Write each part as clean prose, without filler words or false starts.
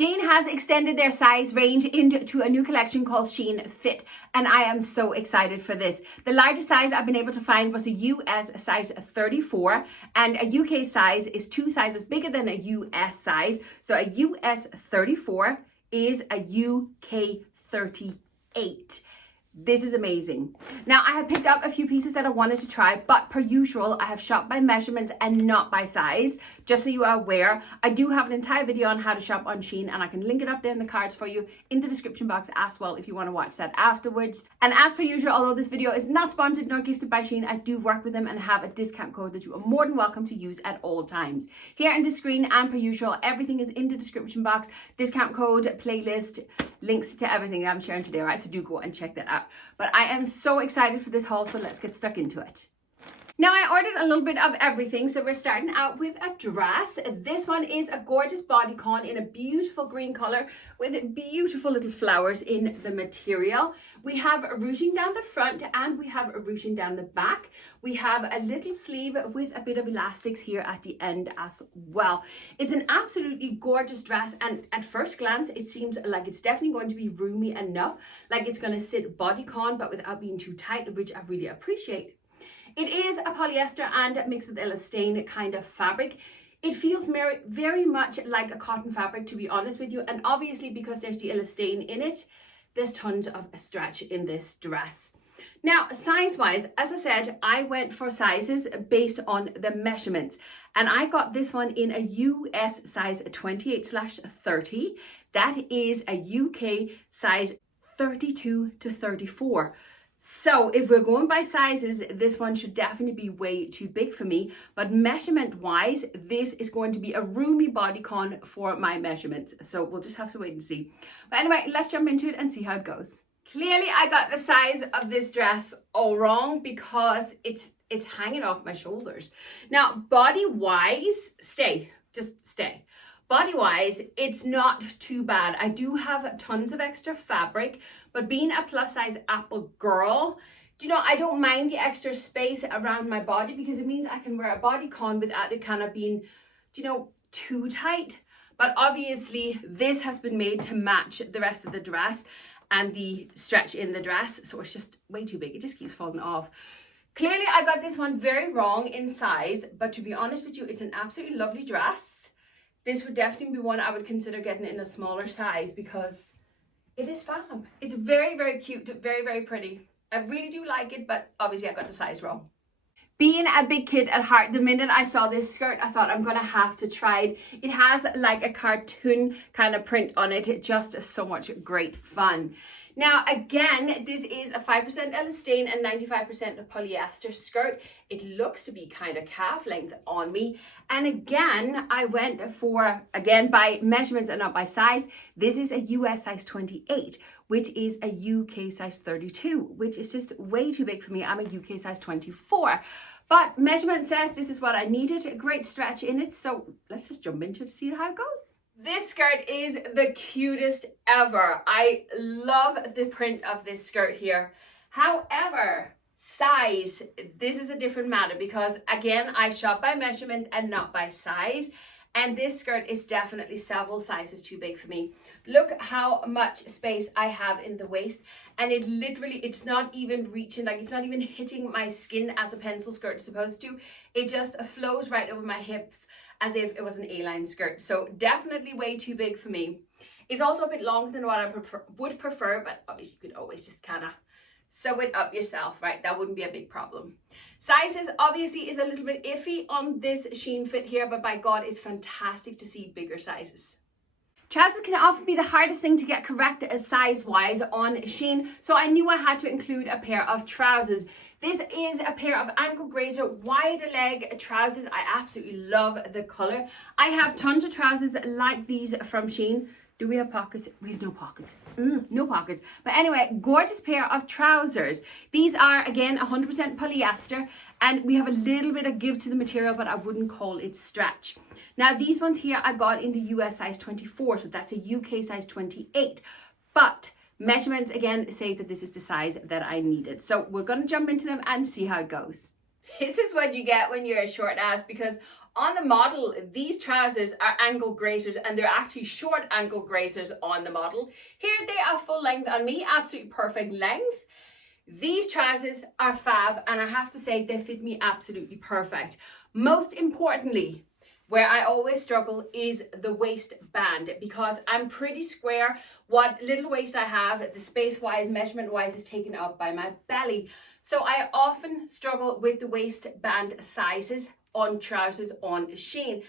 SHEIN has extended their size range into a new collection called SHEIN FIT, and I am so excited for this. The largest size I've been able to find was a US size 34, and a UK size is 2 sizes bigger than a US size. So a US 34 is a UK 38. This is amazing. Now, I have picked up a few pieces that I wanted to try, but per usual, I have shopped by measurements and not by size. Just so you are aware, I do have an entire video on how to shop on SHEIN, and I can link it up there in the cards for you in the description box as well if you want to watch that afterwards. And as per usual, although this video is not sponsored nor gifted by SHEIN, I do work with them and have a discount code that you are more than welcome to use at all times. Here in the screen and per usual, everything is in the description box. Discount code, playlist, links to everything that I'm sharing today, right? So do go and check that out. But I am so excited for this haul, so let's get stuck into it. Now, I ordered a little bit of everything, so we're starting out with a dress. This one is a gorgeous bodycon in a beautiful green color with beautiful little flowers in the material. We have a ruching down the front and we have a ruching down the back. We have a little sleeve with a bit of elastics here at the end as well. It's an absolutely gorgeous dress, and at first glance, it seems like it's definitely going to be roomy enough, like it's going to sit bodycon but without being too tight, which I really appreciate. It is a polyester and mixed with elastane kind of fabric. It feels very much like a cotton fabric, to be honest with you. And obviously, because there's the elastane in it, there's tons of stretch in this dress. Now, size-wise, as I said, I went for sizes based on the measurements. And I got this one in a US size 28/30. That is a UK size 32 to 34. So if we're going by sizes, this one should definitely be way too big for me. But measurement wise, this is going to be a roomy bodycon for my measurements. So we'll just have to wait and see. But anyway, let's jump into it and see how it goes. Clearly, I got the size of this dress all wrong because it's hanging off my shoulders. Now, body wise, just stay. Body wise, it's not too bad. I do have tons of extra fabric, but being a plus size Apple girl, I don't mind the extra space around my body because it means I can wear a bodycon without it kind of being, too tight. But obviously this has been made to match the rest of the dress and the stretch in the dress. So it's just way too big. It just keeps falling off. Clearly I got this one very wrong in size, but to be honest with you, it's an absolutely lovely dress. This would definitely be one I would consider getting in a smaller size because it is fab. It's very cute, very pretty. I really do like it, but obviously I got the size wrong. Being a big kid at heart, the minute I saw this skirt, I thought I'm gonna have to try it. It has like a cartoon kind of print on it, just so much great fun. Now, again, this is a 5% elastane and 95% polyester skirt. It looks to be kind of calf length on me. And again, I went for, by measurements and not by size. This is a US size 28, which is a UK size 32, which is just way too big for me. I'm a UK size 24. But measurement says this is what I needed, a great stretch in it. So let's just jump into it to see how it goes. This skirt is the cutest ever. I love the print of this skirt here. However, size, this is a different matter because again, I shop by measurement and not by size. And this skirt is definitely several sizes too big for me. Look how much space I have in the waist. And it's not even reaching, it's not even hitting my skin as a pencil skirt is supposed to. It just flows right over my hips as if it was an A-line skirt. So definitely way too big for me. It's also a bit longer than what I would prefer, but obviously you could always just kind of sew it up yourself, right? That wouldn't be a big problem. Sizes obviously is a little bit iffy on this SHEIN Fit here, but by God, it's fantastic to see bigger sizes. Trousers can often be the hardest thing to get correct size-wise on SHEIN, so I knew I had to include a pair of trousers. This is a pair of ankle grazer wide leg trousers. I absolutely love the color. I have tons of trousers like these from SHEIN. Do we have pockets? We have no pockets. No pockets. But anyway, gorgeous pair of trousers. These are, again, 100% polyester, and we have a little bit of give to the material, but I wouldn't call it stretch. Now, these ones here I got in the US size 24, so that's a UK size 28. But measurements, again, say that this is the size that I needed. So we're going to jump into them and see how it goes. This is what you get when you're a short ass, because On the model, these trousers are ankle grazers, and they're actually short ankle grazers on the model. Here they are full length on me, absolutely perfect length. These trousers are fab, and I have to say they fit me absolutely perfect. Most importantly, where I always struggle is the waistband, because I'm pretty square. What little waist I have, the space-wise, measurement-wise, is taken up by my belly. So I often struggle with the waistband sizes on trousers on SHEIN.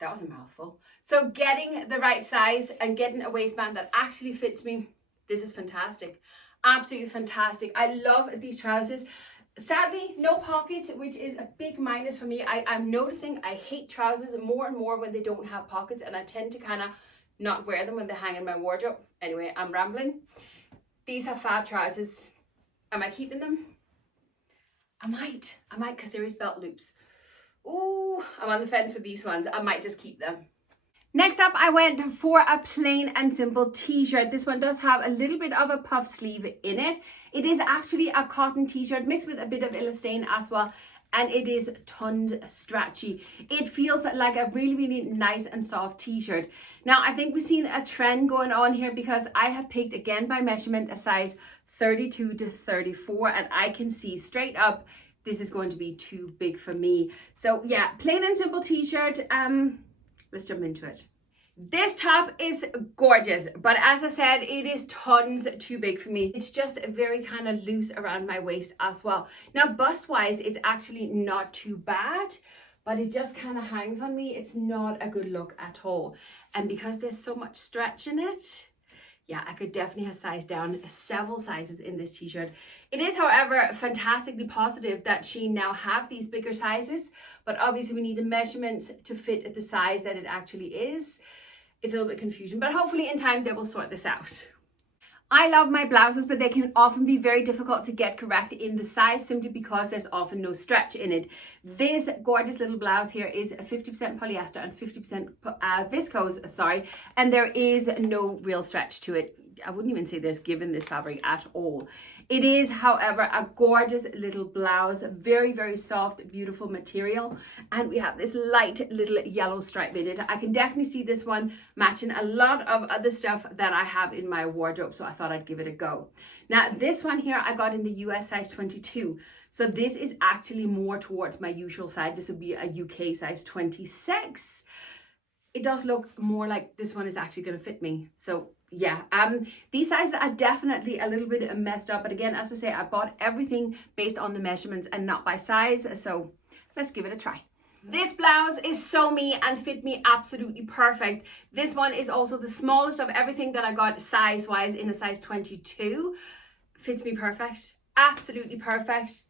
That was a mouthful. So getting the right size and getting a waistband that actually fits me, this is fantastic. Absolutely fantastic. I love these trousers. Sadly, no pockets, which is a big minus for me. I'm noticing I hate trousers more and more when they don't have pockets, and I tend to kind of not wear them when they hang in my wardrobe. Anyway, I'm rambling. These are fab trousers. Am I keeping them? I might because there is belt loops. Ooh, I'm on the fence with these ones. I might just keep them. Next up, I went for a plain and simple t-shirt. This one does have a little bit of a puff sleeve in it. It is actually a cotton t-shirt mixed with a bit of elastane as well, and it is tons stretchy. It feels like a really, really nice and soft t-shirt. Now, I think we've seen a trend going on here, because I have picked, again by measurement, a size 32 to 34, and I can see straight up this is going to be too big for me. So yeah, plain and simple t-shirt. Let's jump into it. This top is gorgeous, but as I said, it is tons too big for me. It's just very kind of loose around my waist as well. Now, bust-wise, it's actually not too bad, but it just kind of hangs on me. It's not a good look at all. And because there's so much stretch in it, yeah, I could definitely have sized down several sizes in this t-shirt. It is, however, fantastically positive that SHEIN now have these bigger sizes, but obviously we need the measurements to fit the size that it actually is. It's a little bit confusing, but hopefully in time they will sort this out. I love my blouses, but they can often be very difficult to get correct in the size simply because there's often no stretch in it. This gorgeous little blouse here is 50% polyester and 50% viscose, and there is no real stretch to it. I wouldn't even say there's given this fabric at all. It is, however, a gorgeous little blouse, very, very soft, beautiful material. And we have this light little yellow stripe in it. I can definitely see this one matching a lot of other stuff that I have in my wardrobe, so I thought I'd give it a go. Now, this one here I got in the US size 22. So this is actually more towards my usual size. This would be a UK size 26. It does look more like this one is actually going to fit me. So yeah, these sizes are definitely a little bit messed up, but again, as I say, I bought everything based on the measurements and not by size, so let's give it a try. This blouse is so me and fit me absolutely perfect. This one is also the smallest of everything that I got size wise in a size 22. Fits me perfect, absolutely perfect.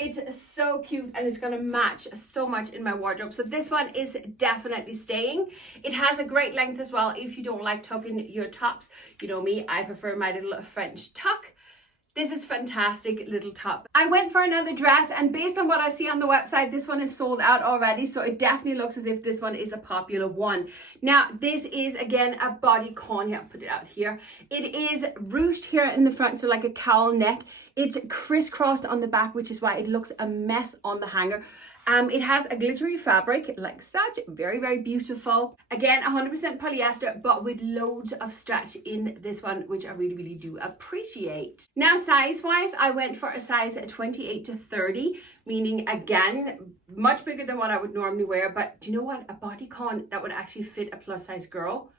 It's so cute, and it's going to match so much in my wardrobe. So this one is definitely staying. It has a great length as well if you don't like tucking your tops. You know me, I prefer my little French tuck. This is fantastic little top. I went for another dress, and based on what I see on the website, this one is sold out already. So it definitely looks as if this one is a popular one. Now, this is again a bodycon. Here, I'll put it out here. It is ruched here in the front, so like a cowl neck. It's crisscrossed on the back, which is why it looks a mess on the hanger. It has a glittery fabric like such, very, very beautiful. Again, 100% polyester, but with loads of stretch in this one, which I really, really do appreciate. Now, size-wise, I went for a size 28 to 30, meaning again, much bigger than what I would normally wear. But do you know what? A bodycon that would actually fit a plus-size girl,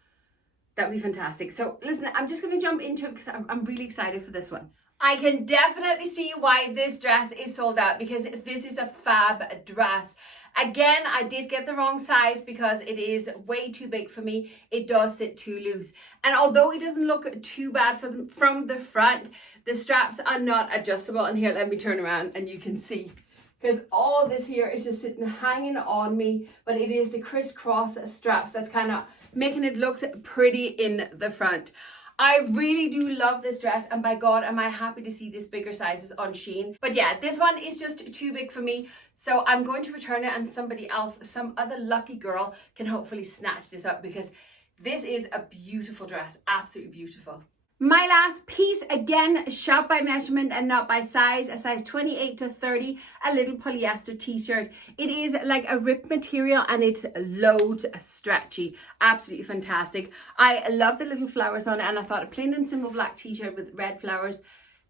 that would be fantastic. So listen, I'm just going to jump into it because I'm really excited for this one. I can definitely see why this dress is sold out, because this is a fab dress. Again, I did get the wrong size because it is way too big for me. It does sit too loose. And although it doesn't look too bad from the front, the straps are not adjustable. And here, let me turn around and you can see, because all this here is just sitting hanging on me, but it is the crisscross straps that's kind of making it look pretty in the front. I really do love this dress, and by God, am I happy to see this bigger sizes on SHEIN. But yeah, this one is just too big for me, so I'm going to return it, and somebody else, some other lucky girl, can hopefully snatch this up, because this is a beautiful dress, absolutely beautiful. My last piece, again, shop by measurement and not by size, a size 28 to 30, a little polyester t-shirt. It is like a ripped material and it's loads stretchy. Absolutely fantastic. I love the little flowers on it, and I thought a plain and simple black t-shirt with red flowers,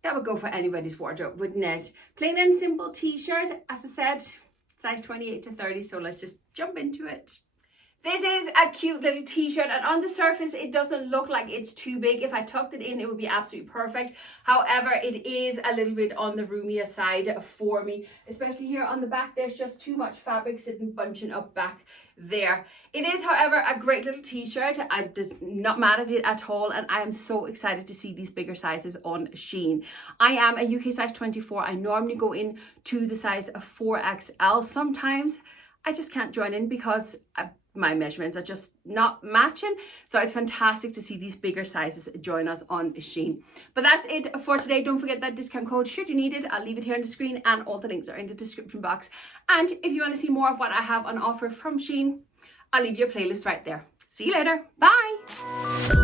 that would go for anybody's wardrobe, wouldn't it? Plain and simple t-shirt, as I said, size 28 to 30, so let's just jump into it. This is a cute little t-shirt, and on the surface it doesn't look like it's too big. If I tucked it in, it would be absolutely perfect. However, it is a little bit on the roomier side for me, especially here on the back. There's just too much fabric sitting bunching up back there. It is, however, a great little t-shirt. I'm just not mad at it at all, and I am so excited to see these bigger sizes on Shein. I am a UK size 24. I normally go in to the size of 4XL. Sometimes I just can't join in because my measurements are just not matching. So it's fantastic to see these bigger sizes join us on Shein. But that's it for today. Don't forget that discount code should you need it. I'll leave it here on the screen, and all the links are in the description box. And if you want to see more of what I have on offer from Shein, I'll leave your playlist right there. See you later. Bye.